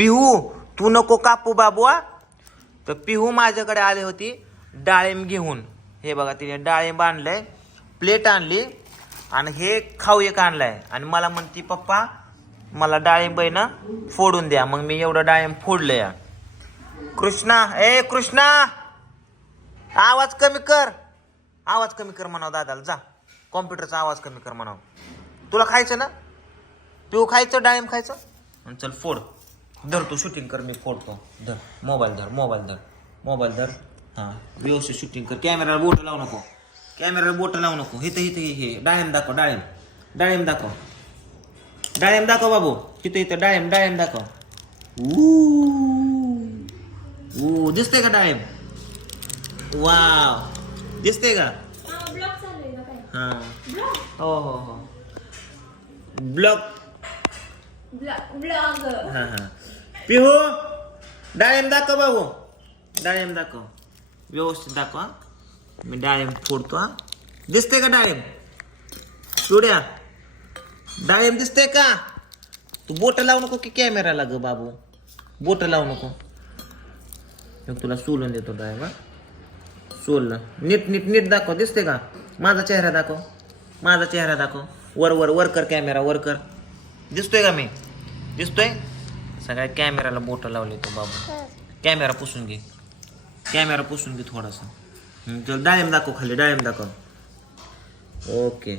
पिहू तू नको कापू बाबू तर पिहू माझ्याकडे आली होती डाळिंब घेऊन. हे बघा तिने डाळिंब आणलंय प्लेट आणली आणि हे खाऊ एक आणलंय. आणि मला म्हणती पप्पा मला डाळिंब आहे ना फोडून द्या. मग मी एवढं डाळिंब फोडलं या कृष्णा ए कृष्णा! आवाज कमी कर. आवाज कमी कर म्हणाव दादाला. जा. कॉम्प्युटरचा आवाज कमी कर म्हणाव. तुला खायचं ना? पिऊ खायचं डाळिंब खायचं? आणि चल फोड. धर तू शूटिंग कर मी फोडतो. धर मोबाईल धर मोबाईल धर. मोबाईल धर. हाँ व्यवस्थित शूटिंग कर. कॅमेराला बोट लावू नको. कॅमेराला बोट लावू नको. इथं इथं हे- हे. डाळिंब दाखव डाळिंब. डाळिंब दाखव. डाळिंब दाखव बाबू. तिथं इथं डाळिंब डाळिंब दाखव. ऊ दिसतंय का डाळिंब? वाव. दिसतंय का? हाँ हो. हो हो ब्लॉक ब्लॉग हा हा. पिहू डाळिंब दाखव बाबू डाळिंब दाखव. व्यवस्थित दाखव मी डाळिंब फोडतो हा. दिसते का डाळिंब? पिवड्या डाळिंब दिसते का? तू बोट लावू नको की कॅमेराला लाग बाबू. बोट लावू नको. मग तुला सोलून देतो डाळिंब हा. सोललं. नीट नीट नीट दाखव. दिसते का? माझा चेहरा दाखव. माझा चेहरा दाखव. वर वर वर कर कॅमेरा वर कर. दिसतोय का मी? दिसतोय? सगळ्या कॅमेराला बोट लावले तो बाबू. कॅमेरा पुसून घे. कॅमेरा पुसून घे थोडासा. तुला चल डाळिंब दाखव खाली डाळिंब दाखव. Okay.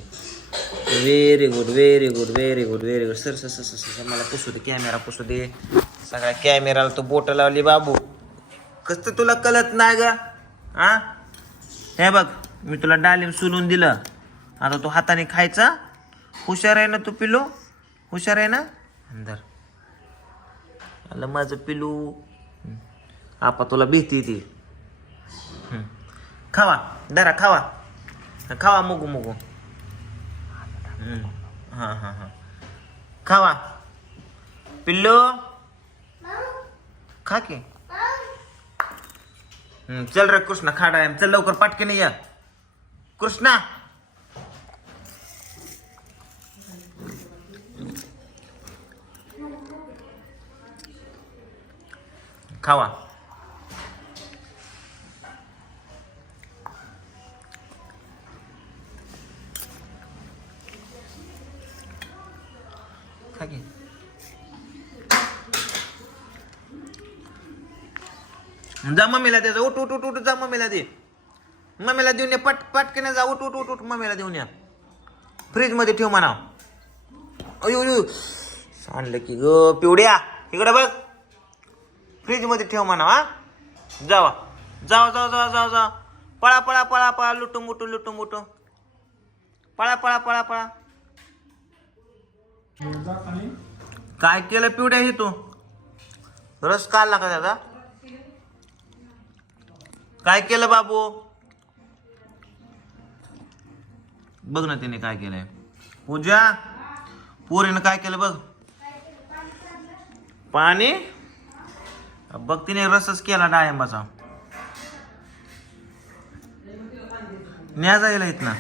Very good very good very good very good sir sir sir sir sir मला पुसू दे कॅमेरा पुसू दे. सगळ्या कॅमेराला तो बोट लावली बाबू. कसं तुला कळत नाही ग. हा हे बघ मी तुला डाळिंब सुलून दिलं. आता तू हाताने खायचा. हुशार आहे ना तू पिलो हुशार आहे ना? अंदर. आलं माझं पिलू. आपा तुला भीती ती. खावा दरा खावा. खावा मुगू मुगू. हं. हां हां खावा. पिल्लू. खा की. चल रे कृष्णा खा डाळिंब चल लवकर पाटकीने या. कृष्णा. खावा. जा मम्मीला दे उठ उठ उठ उठ जा मम्मीला दे. मम्मीला देऊन या पट पटकन जा उठ उठ उठ उठ मम्मीला देऊन या. फ्रीजमध्ये ठेव म्हणा. अयो अयो. सांडलं की ग पिवड्या. इकडे बघ. फ्रीजमध्ये ठेव म्हणा हा? जावा. जावा जावा जावा जावा जावा. पळा पळा पळा पळा लुटू मुटू लुटू मुटू पळा पळा पळा पळा. काय केलं पिवड्या हे तू? रस काढला का दादा? काय केलं बाबू? बघ ना तिने काय केलंय. पूजा पोरीनं काय केलं बघ. पाणी? बघ तिने रसच केला डाळिंबाचा. न्या जायला इथनं.